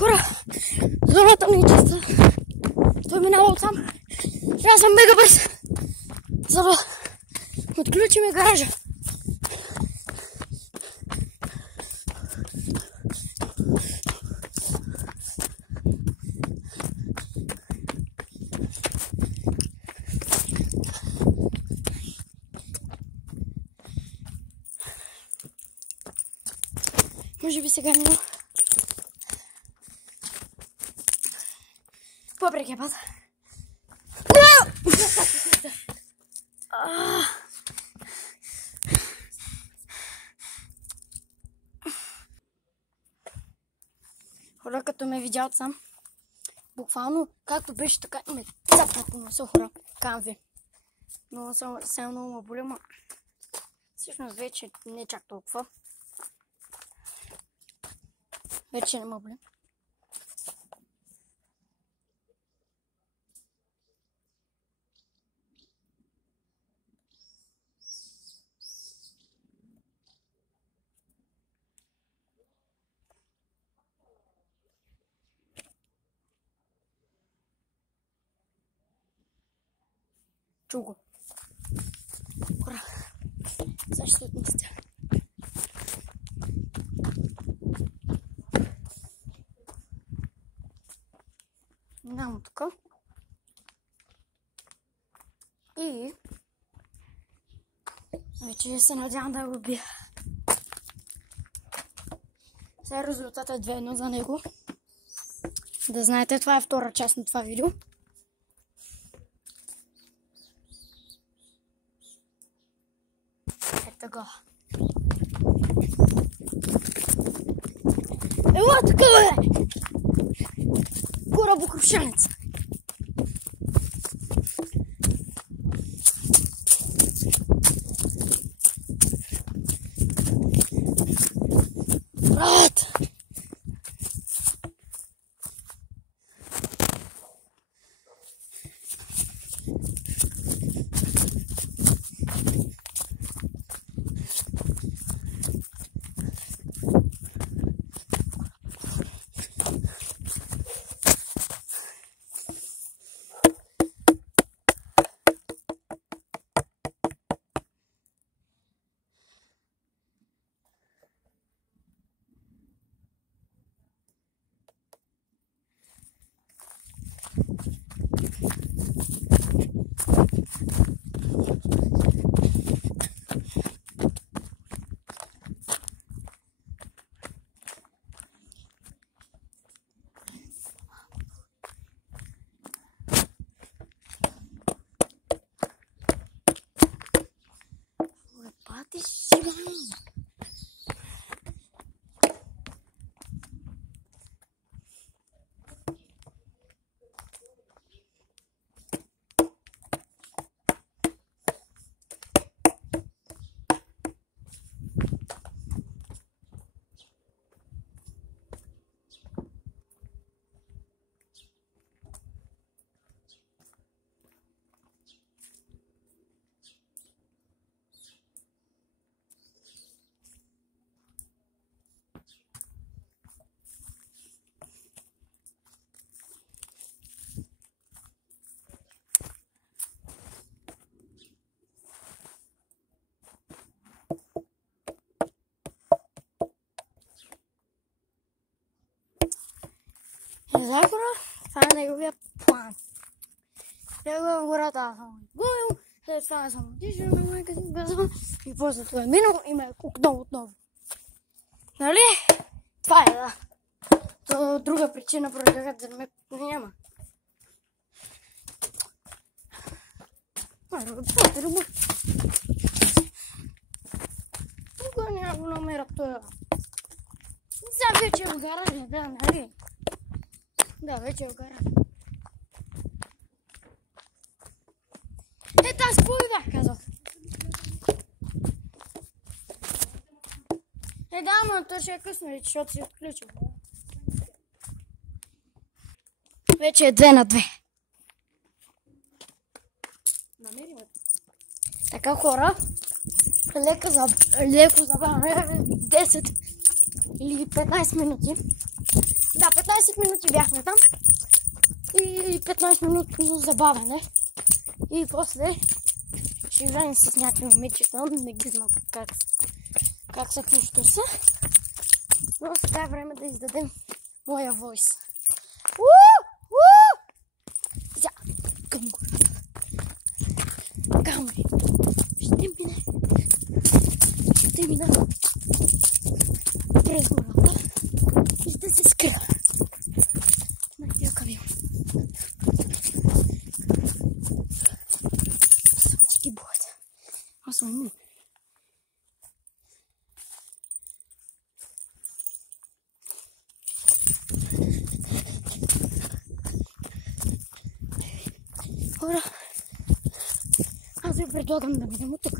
Хора, зоната ми е чиста. Той минава оттам. Трябва да съм мега бърз, за да отключим гаража. Може би сега няма. Въпреки път. Хора, като ме видят сам, буквално, както беше, така и ме цапна по носа, хора, кам ви. Но сега много ме боли, ма всъщност вече не чак толкова. Вече не ме боли. Чу го. Хора, сега ще отместя. Минавам тук. И вече се надявам да го бия. Сега резултатът е 2-1 за него. Да знаете, това е втора част на това видео. Така. Ела тук, бе! Корабокрушенец. Брат! Ти сега. Закора, това е неговия план. Бягам в гората, съм губил, след това съм отишъл на майка си бързо и после това е минало и ме е кукнал отново. Нали? Това е, да. То друга причина, поради която да ме няма. Ръба. Тук няма го намеря това. Сега вече е в гаража, да, нали? Да, вече е в гаража. Ето аз какво ви бях казал? Да, ама то ще е късно, защото си включил. Вече е 2-2. Намерим. Така, хора, леко забавяме 10 или 15 минути. Да, 15 15 минути бяхме там и 15 минути забавяне. И после ще играем с някакви момичета, не ги знам как се пуща са. Но сега е време да издадем моя войс. Сега, към гората. Камери. Ще мина през гората и ще се скрия на тия камион. Всички боят. Аз съм имун. Хора, аз ви предлагам да минем от тук.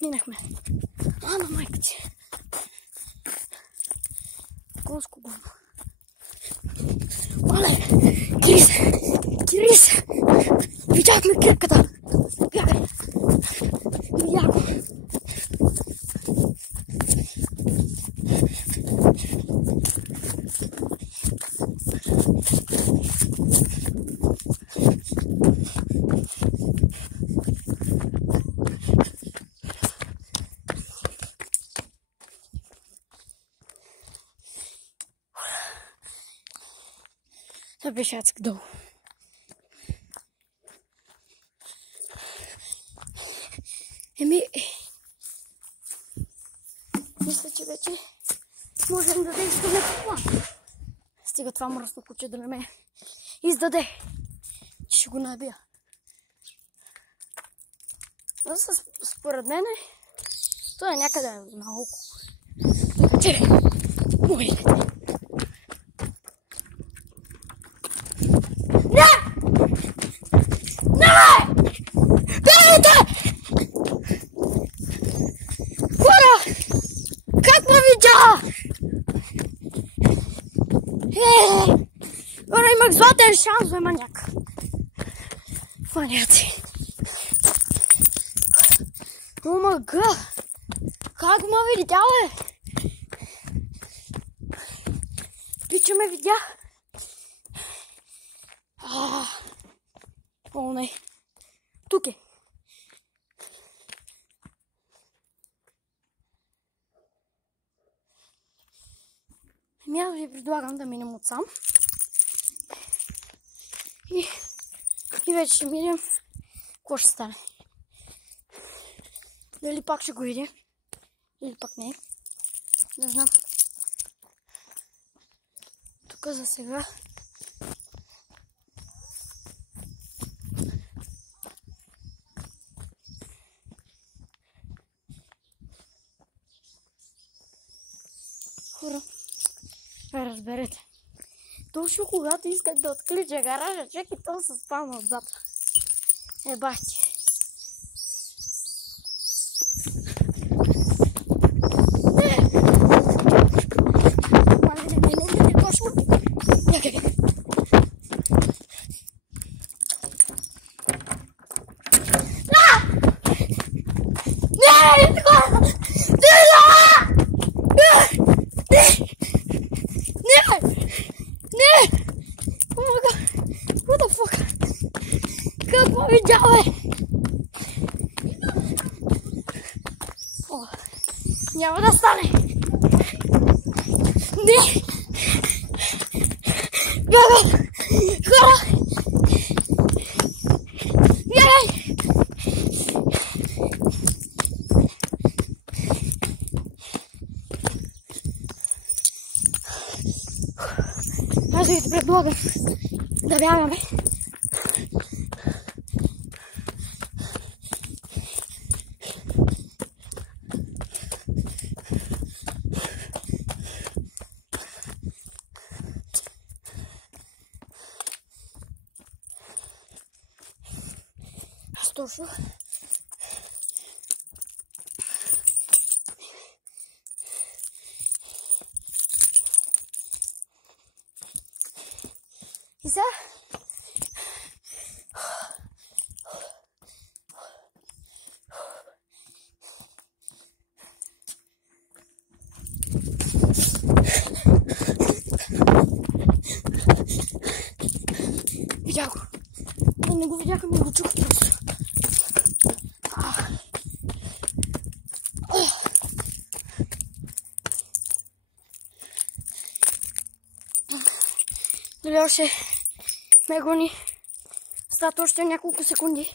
Минахме. На майка ти. Конско гумно. Оле! Крис! Видяхме кирката! Бягай! Видях го! Това беше адски долу. Мисля, че вече можем да действаме план. Стига това мръсно куче да не ме издаде, че ще го набия. Но според мен той е някъде наоколо. Че, мой! Не! Не! Бягайте! Хора! Как ме видя? Хора, имах златен шанс, бе, маняк. Маняци. Омага! Как ме видя, бе? Пича ме видя. О, не. Тук е. Аз ви предлагам да минем отсам. И вече ще минем. Какво ще стане? Дали пак ще го видим? Или пак не? Не знам. Тук за сега. Хора, разберете. Точно когато исках да отключа гаража, чак и то се спална отзад. Бахти. Не, точно. Някъде. Не, такова! What the fuck? Какво видя, бе? Няма да стане! Не! Бягай! Хора! Бягай! Аз ви предлагам да бягаме. Аз точно И сега... Видях го. Не го видях, ами го чух просто. Дали още ме гони. Остат още няколко секунди,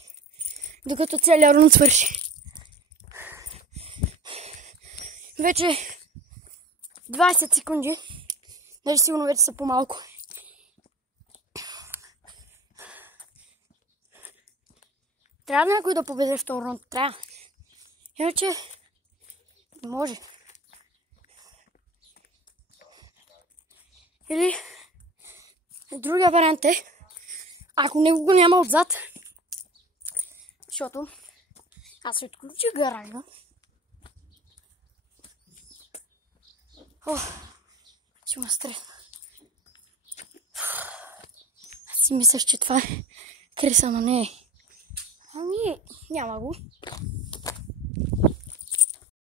докато целият рунд свърши. Вече 20 секунди. Даже сигурно вече са по-малко. Трябва някой да победи в този рунд. Трябва. Иначе не може. Или другия вариант е, ако него го няма отзад, защото аз се отключих гаража. Ще ме стресна. Аз си мислех, че това е Криса, но не е. Ами няма го.